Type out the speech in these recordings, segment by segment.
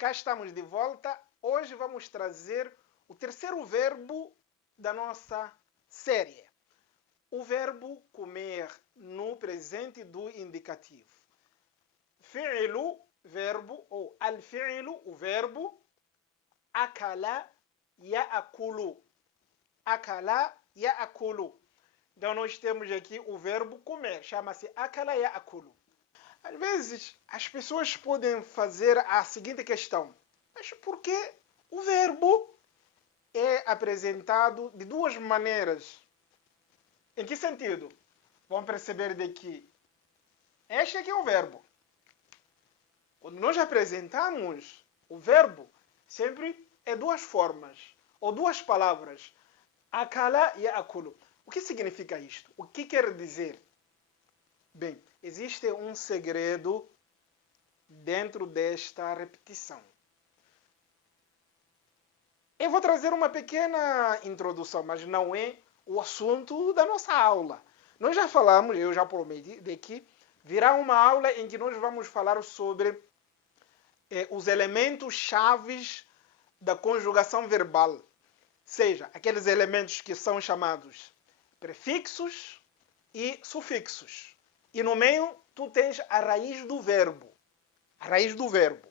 Cá estamos de volta. Hoje vamos trazer o terceiro verbo da nossa série. O verbo comer no presente do indicativo. Fi'lu, verbo, ou al-fi'lu, o verbo. Akala, ya'akulu. Akala, ya'akulu. Então nós temos aqui o verbo comer. Chama-se akala, ya'akulu. Às vezes, as pessoas podem fazer a seguinte questão. Mas por que o verbo é apresentado de duas maneiras? Em que sentido? Vamos perceber daqui. Este aqui é o verbo. Quando nós apresentamos o verbo, sempre é duas formas, ou duas palavras. Akala e akulu. O que significa isto? O que quer dizer? Bem, existe um segredo dentro desta repetição. Eu vou trazer uma pequena introdução, mas não é o assunto da nossa aula. Nós já falamos, eu já prometi, de que virá uma aula em que nós vamos falar sobre os elementos chaves da conjugação verbal. Seja, aqueles elementos que são chamados prefixos e sufixos. E no meio, tu tens a raiz do verbo. A raiz do verbo.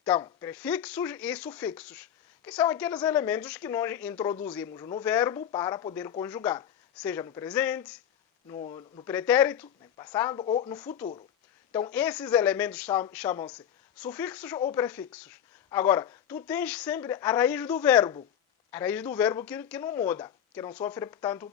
Então, prefixos e sufixos, que são aqueles elementos que nós introduzimos no verbo para poder conjugar, seja no presente, no pretérito, no passado ou no futuro. Então, esses elementos chamam-se sufixos ou prefixos. Agora, tu tens sempre a raiz do verbo que não muda, que não sofre, portanto,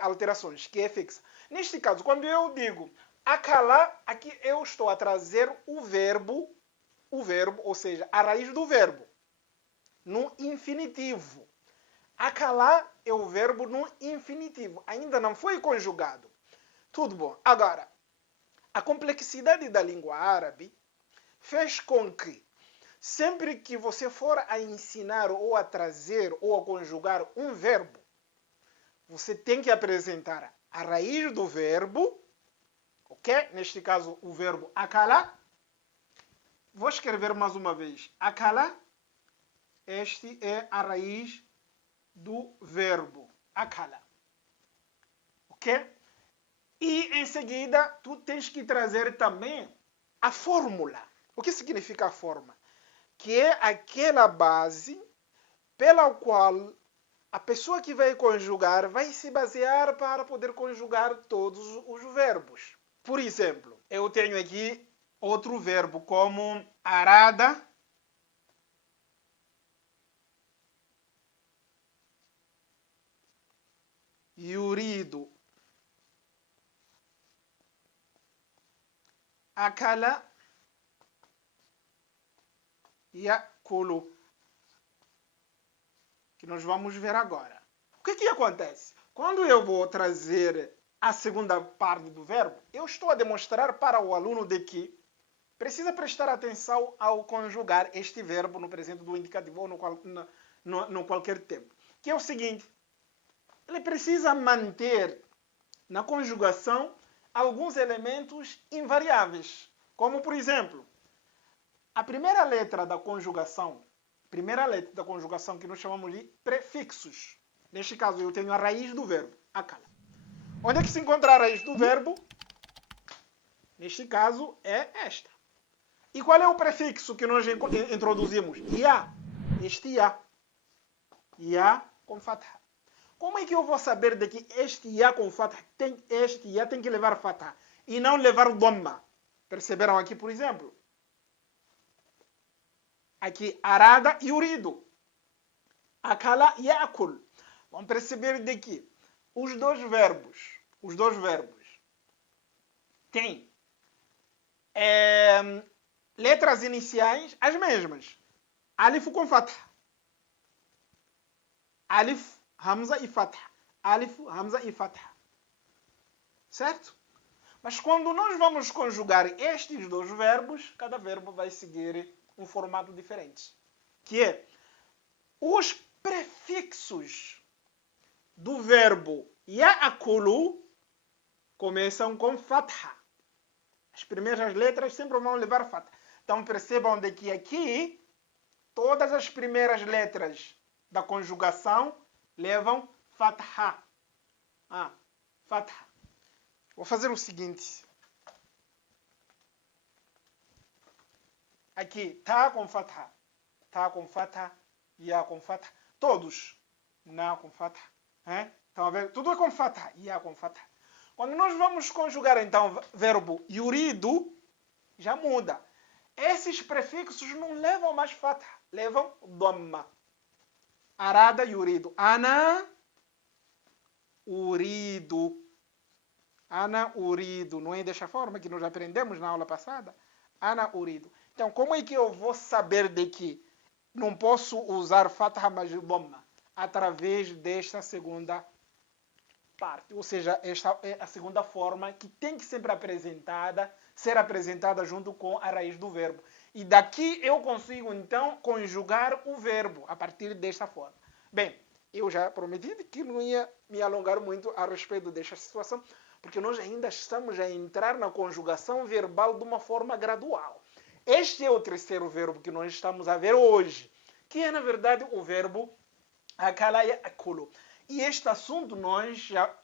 alterações, que é fixa. Neste caso, quando eu digo akala, aqui eu estou a trazer o verbo, ou seja, a raiz do verbo, no infinitivo. Akala é o verbo no infinitivo, ainda não foi conjugado. Tudo bom. Agora, a complexidade da língua árabe fez com que, sempre que você for a ensinar ou a trazer ou a conjugar um verbo, você tem que apresentar a raiz do verbo, ok? Neste caso, o verbo akala. Vou escrever mais uma vez. Akala. Este é a raiz do verbo. Akala. Ok? E, em seguida, tu tens que trazer também a fórmula. O que significa a fórmula? Que é aquela base pela qual a pessoa que vai conjugar vai se basear para poder conjugar todos os verbos. Por exemplo, eu tenho aqui outro verbo como arada, yuridu, akala, yakulu, que nós vamos ver agora. O que acontece? Quando eu vou trazer a segunda parte do verbo, eu estou a demonstrar para o aluno de que precisa prestar atenção ao conjugar este verbo no presente do indicativo ou no qualquer tempo. Que é o seguinte, ele precisa manter na conjugação alguns elementos invariáveis. Como, por exemplo, a primeira letra da conjugação que nós chamamos de prefixos. Neste caso, eu tenho a raiz do verbo, akala. Onde é que se encontra a raiz do verbo? Neste caso, é esta. E qual é o prefixo que nós introduzimos? Ya. Este ya. Ya com fatha. Como é que eu vou saber de que este ya com fatha tem que levar fatha e não levar dhamma? Perceberam aqui, por exemplo? Aqui, arada e yuridu. Akala e ya'kul. Vamos perceber de que os dois verbos têm letras iniciais as mesmas. Alif com fatha. Alif, hamza e fatha. Alif, hamza e fatha. Certo? Mas quando nós vamos conjugar estes dois verbos, cada verbo vai seguir um formato diferente. Que é os prefixos do verbo ya'akulu começam com fatha. As primeiras letras sempre vão levar fatha. Então percebam de que aqui Todas as primeiras letras da conjugação levam fatha. Fatha. Vou fazer o seguinte. Aqui, tá com fatha. Tá com fatha. Ya com fatha. Todos. Na com fatha. Estão a ver? Tudo é com fatha. Ya com fatha. Quando nós vamos conjugar, então, verbo yuridu, já muda. Esses prefixos não levam mais fatha. Levam dhamma. Arada yuridu. Ana uridu. Ana uridu. Não é dessa forma que nós aprendemos na aula passada? Ana uridu. Então, como é que eu vou saber de que não posso usar fatha mais dhamma? Através desta segunda parte. Ou seja, esta é a segunda forma que tem que ser apresentada junto com a raiz do verbo. E daqui eu consigo, então, conjugar o verbo a partir desta forma. Bem, eu já prometi que não ia me alongar muito a respeito desta situação, porque nós ainda estamos a entrar na conjugação verbal de uma forma gradual. Este é o terceiro verbo que nós estamos a ver hoje, que é, na verdade, o verbo akala yakulu. E este assunto nós já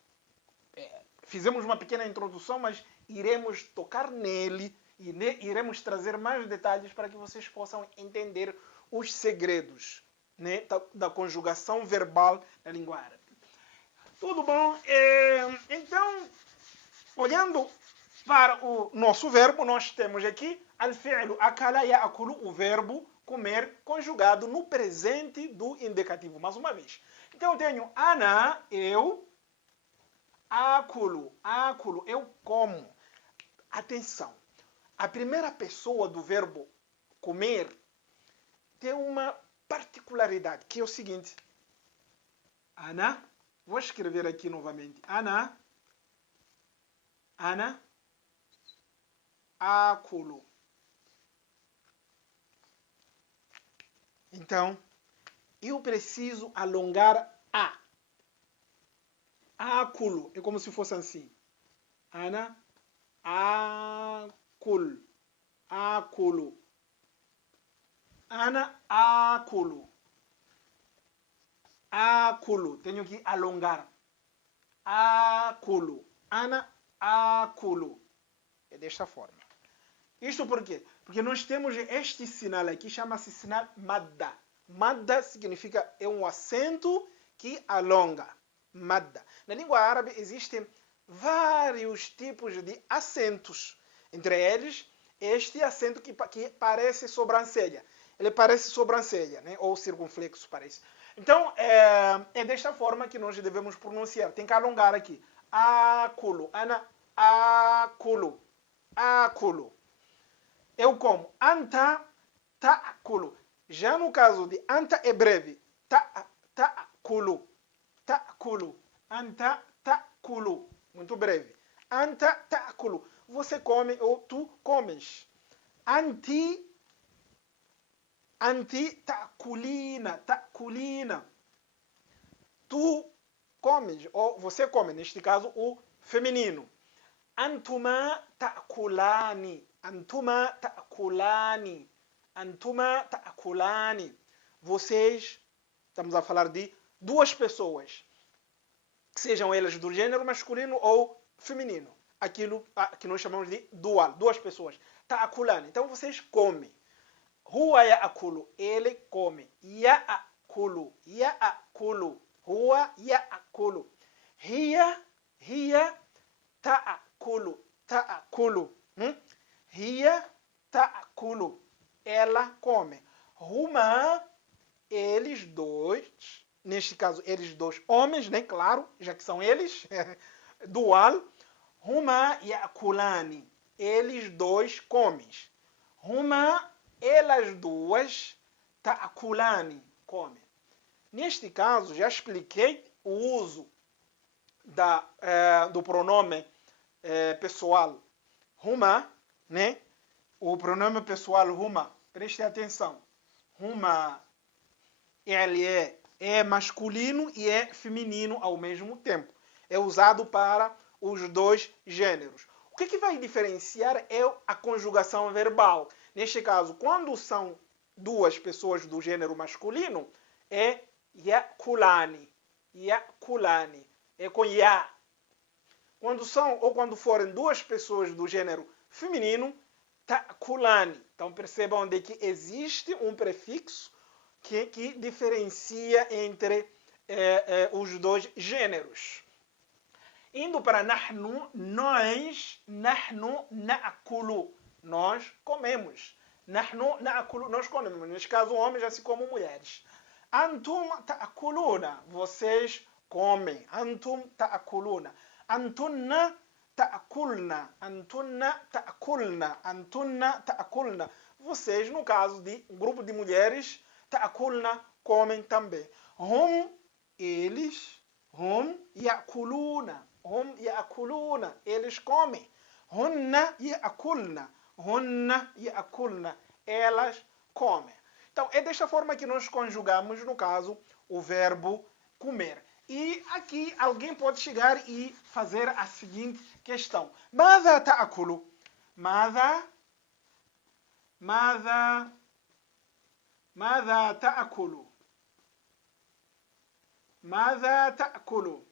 fizemos uma pequena introdução, mas iremos tocar nele e iremos trazer mais detalhes para que vocês possam entender os segredos, né, da conjugação verbal na língua árabe. Tudo bom? Então, olhando para o nosso verbo, nós temos aqui al-fi'lu akala ya'kulu, o verbo comer, conjugado no presente do indicativo. Mais uma vez. Então eu tenho ana, eu, akulu, eu como. Atenção, a primeira pessoa do verbo comer tem uma particularidade, que é o seguinte. Ana, vou escrever aqui novamente. Ana, akulu. Então, eu preciso alongar a. Akulu. É como se fosse assim. Ana, akul. Akulu. Ana, akulu. Akulu. Tenho que alongar. Akulu. Ana, akulu. É desta forma. Isto por quê? Porque nós temos este sinal aqui, chama-se sinal madda. Madda significa é um acento que alonga. Madda. Na língua árabe existem vários tipos de acentos. Entre eles, este acento que parece sobrancelha. Ele parece sobrancelha, né? Ou circunflexo, parece. Então, é desta forma que nós devemos pronunciar. Tem que alongar aqui. Akulu. Ana, akulu. Akulu. Eu como. Anta, ta'kulu. Já no caso de anta é breve. Ta'kulu. Ta'kulu. Anta, ta'kulu. Muito breve. Anta, ta'kulu. Você come ou tu comes. Anti, ta'kulina. Ta'kulina. Tu comes, ou você come. Neste caso, o feminino. Antuma, ta'kulani. Antuma ta'kulani. Antuma ta'kulani. Vocês, estamos a falar de duas pessoas, sejam elas do gênero masculino ou feminino. Aquilo que nós chamamos de dual, duas pessoas. Ta'kulani. Então vocês comem. Huwa ya'kulu. Ele come. Ya'kulu. Ya'kulu. Huwa ya'kulu. Hiya ta'kulu. Ta'kulu. Hiya ta'kulu. Ela come. Huma, eles dois. Neste caso, eles dois homens, né? Claro, já que são eles. Dual. Huma ya'kulani. Eles dois comem. Huma, elas duas. Ta'kulani. Comem. Neste caso, já expliquei o uso do pronome pessoal huma, né? O pronome pessoal huma, preste atenção. Huma, ele é masculino e é feminino ao mesmo tempo. É usado para os dois gêneros. O que vai diferenciar é a conjugação verbal. Neste caso, quando são duas pessoas do gênero masculino, é yakulani. Yakulani. É com ya. Quando são ou quando forem duas pessoas do gênero feminino, takulani. Então percebam de que existe um prefixo que diferencia entre os dois gêneros. Indo para nahnu, nahnu na'kulu. Nós comemos. Nahnu na'kulu, nós comemos. Neste caso, homens assim como mulheres. Antum ta'kuluna, vocês comem. Antum ta'kuluna. Antunna ta'kulna. Antunna ta'kulna. Antunna ta'kulna. Vocês, no caso de um grupo de mulheres, ta'kulna, comem também. Hum, eles, hum ya'kuluna. Hum ya'kuluna, eles comem. Hunna ya'kulna. Hunna ya'kulna, elas comem. Então, é desta forma que nós conjugamos, no caso, o verbo comer. E aqui alguém pode chegar e fazer a seguinte questão. Mada ta'kulu? Mada ta'kulu? Mada ta'kulu?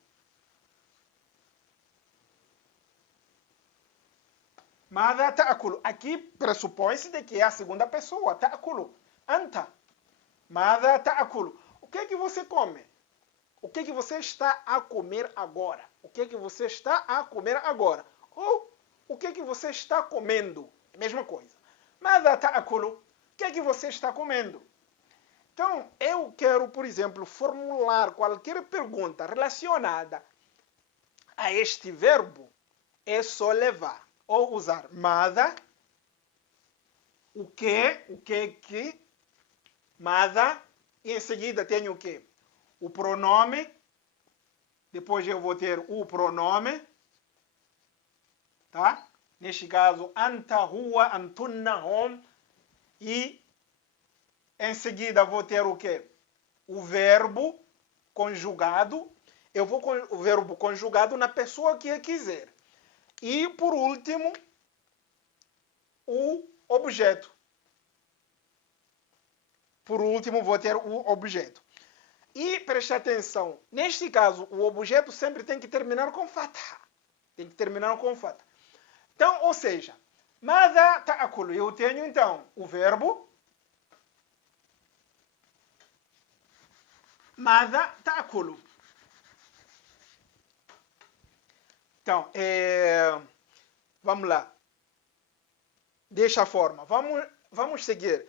Mada ta'kulu? Aqui pressupõe-se de que é a segunda pessoa. Ta'kulu. Anta. Mada ta'kulu? O que é que você come? O que é que você está a comer agora? O que é que você está a comer agora? Ou o que é que você está comendo? Mesma coisa. Mada ta'kulu? O que é que você está comendo? Então, eu quero, por exemplo, formular qualquer pergunta relacionada a este verbo, é só levar. Ou usar mada, o que, mada, e em seguida tenho o que? O pronome, depois eu vou ter o pronome, tá? Neste caso, anta, huwa, antunna, hum, e em seguida vou ter o que? O verbo conjugado, eu vou com o verbo conjugado na pessoa que eu quiser. E, por último, o objeto. Por último, vou ter o objeto. E, preste atenção, neste caso, o objeto sempre tem que terminar com fatha. Tem que terminar com fatha. Então, ou seja, mada ta'kulu? Eu tenho, então, o verbo mada ta'kulu. Então, vamos lá. Desta forma. Vamos seguir.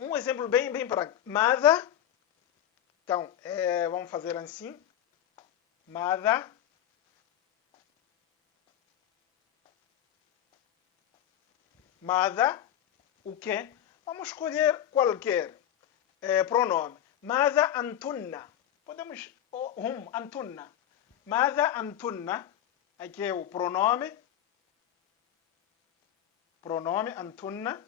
Um exemplo bem prático. Mada. Então, vamos fazer assim. Mada. Mada. O quê? Vamos escolher qualquer pronome. Mada antunna. Podemos... antunna. Mada antunna. Aqui é o pronome. Pronome antunna.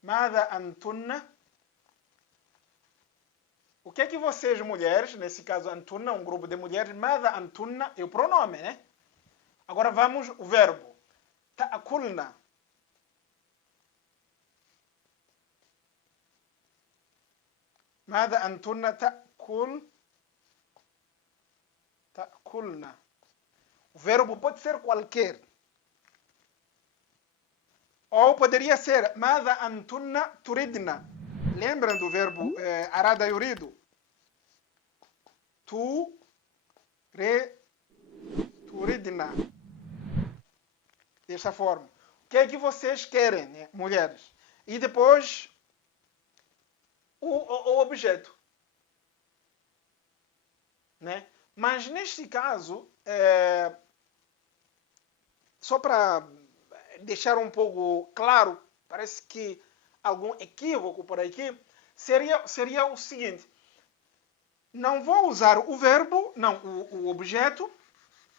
Mada antunna. O que é que vocês, mulheres, nesse caso antunna, um grupo de mulheres, mada antunna é o pronome, né? Agora vamos o verbo. Ta'kulna. ماذا أنتن تأكلنا. O verbo pode ser qualquer. Ou poderia ser ماذا أنتن تريدن. Lembram do verbo arada yuridu? Turidna. Desta forma. O que é que vocês querem, né, mulheres? E depois o objeto. Né? Mas neste caso, só para deixar um pouco claro, parece que algum equívoco por aqui, seria o seguinte. Não vou usar o verbo, não, o objeto,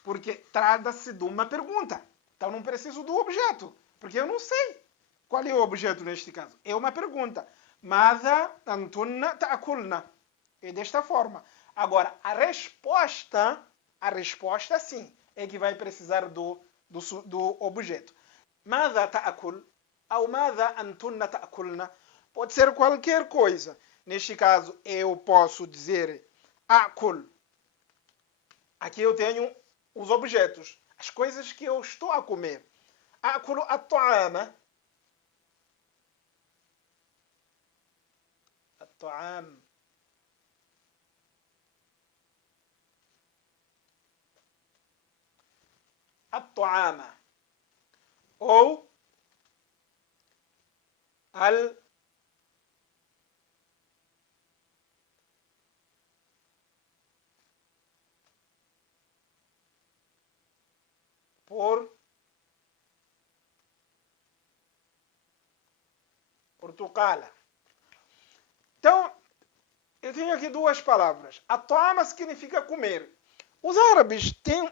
porque trata-se de uma pergunta. Então não preciso do objeto, porque eu não sei qual é o objeto neste caso. É uma pergunta. Mada antunna ta'kulna. É desta forma. Agora, a resposta sim, é que vai precisar do objeto. Madha ta'akul ou madha antunna ta'akulna pode ser qualquer coisa. Neste caso, eu posso dizer akul. Aqui eu tenho os objetos, as coisas que eu estou a comer. Akulu at-ta'ama. At-ta'am. At-ta'ama. Ou al portucala. Então, eu tenho aqui duas palavras. At'ama significa comer. Os árabes têm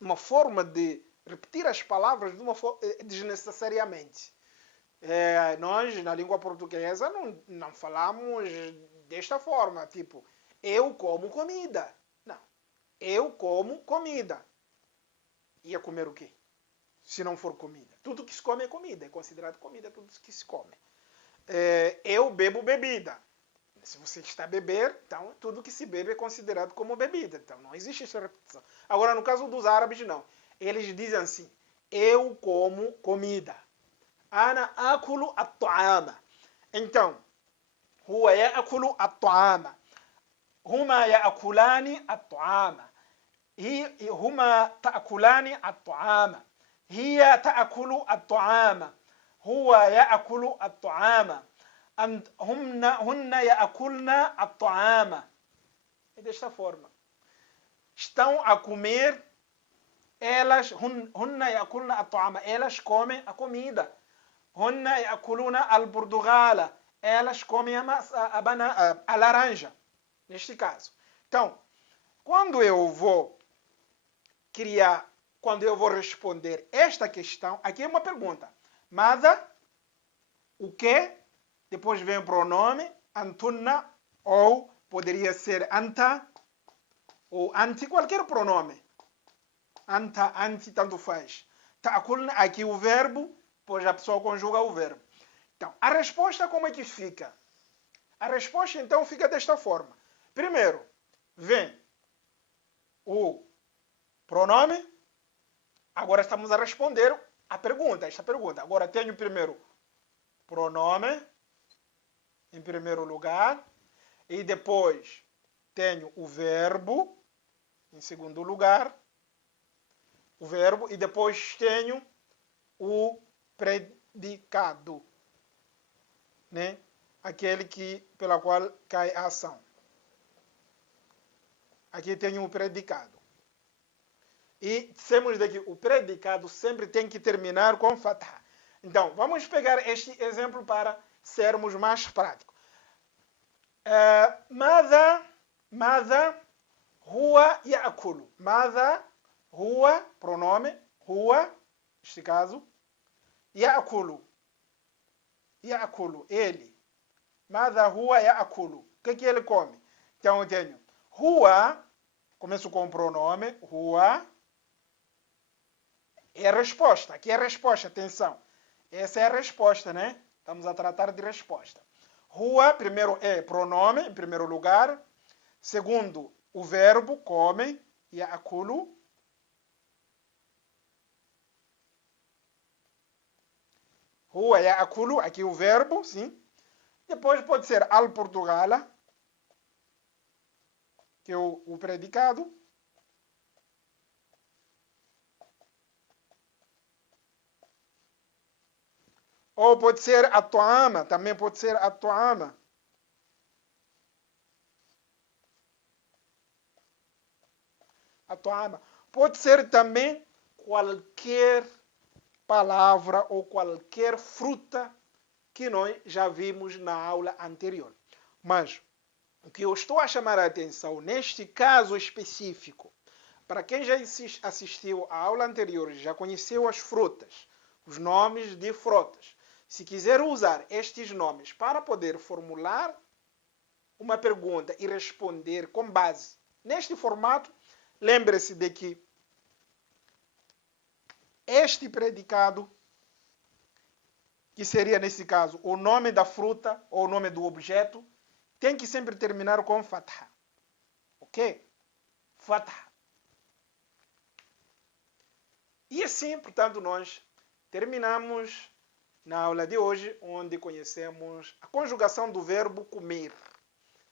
uma forma de repetir as palavras desnecessariamente. Nós, na língua portuguesa, não falamos desta forma. Tipo, eu como comida. Não. Eu como comida. Ia comer o quê? Se não for comida. Tudo que se come é comida. É considerado comida tudo que se come. Eu bebo bebida. Se você está a beber, então tudo que se bebe é considerado como bebida. Então não existe essa repetição. Agora, no caso dos árabes, não. Eles dizem assim, eu como comida. Ana akulu at-ta'ama. Então, huwa ya'kulu at-ta'ama. Huma ya'kulani at-ta'ama. Huma ta'kulani at-ta'ama. Hiya ta'kulu at-ta'ama. Huwa ya'kulu at-ta'ama. Hunna ya'kulna at-ta'ama. É desta forma. Estão a comer, elas, hunna ya'kulna at-ta'ama. Elas comem a comida. Hunna ya'kuluna al-burtugala. Elas comem a laranja. Neste caso. Então, quando eu vou responder esta questão, aqui é uma pergunta. Mada, o que? Depois vem o pronome, antunna, ou poderia ser anta, ou anti, qualquer pronome. Anta, anti, tanto faz. Ta'kulna, aqui o verbo, pois a pessoa conjuga o verbo. Então, a resposta como é que fica? A resposta, então, fica desta forma. Primeiro, vem o pronome. Agora estamos a responder esta pergunta. Agora tenho primeiro pronome, em primeiro lugar, e depois tenho o verbo, em segundo lugar, o verbo, e depois tenho o predicado, né? Aquele pela qual cai a ação. Aqui tenho o predicado. E dissemos que o predicado sempre tem que terminar com fatha. Então, vamos pegar este exemplo para sermos mais práticos. Mada huwa ya'kulu. Mada huwa, pronome, huwa, neste caso, ya'kulu. Ya'kulu, ele. Mada huwa ya'kulu. O que ele come? Então, eu tenho huwa, começo com o pronome, huwa. É a resposta. Aqui é a resposta, atenção. Essa é a resposta, né? Estamos a tratar de resposta. Huwa, primeiro é pronome, em primeiro lugar. Segundo, o verbo, come, ya'kulu. Huwa ya'kulu, aqui o verbo, sim. Depois pode ser al-Portugala, que é o predicado. Ou pode ser at-ta'ama, também pode ser at-ta'ama. At-ta'ama. Pode ser também qualquer palavra ou qualquer fruta que nós já vimos na aula anterior. Mas o que eu estou a chamar a atenção neste caso específico, para quem já assistiu à aula anterior, já conheceu as frutas, os nomes de frutas. Se quiser usar estes nomes para poder formular uma pergunta e responder com base neste formato, lembre-se de que este predicado, que seria nesse caso o nome da fruta ou o nome do objeto, tem que sempre terminar com fatha. Ok? Fatha. E assim, portanto, nós terminamos na aula de hoje, onde conhecemos a conjugação do verbo comer.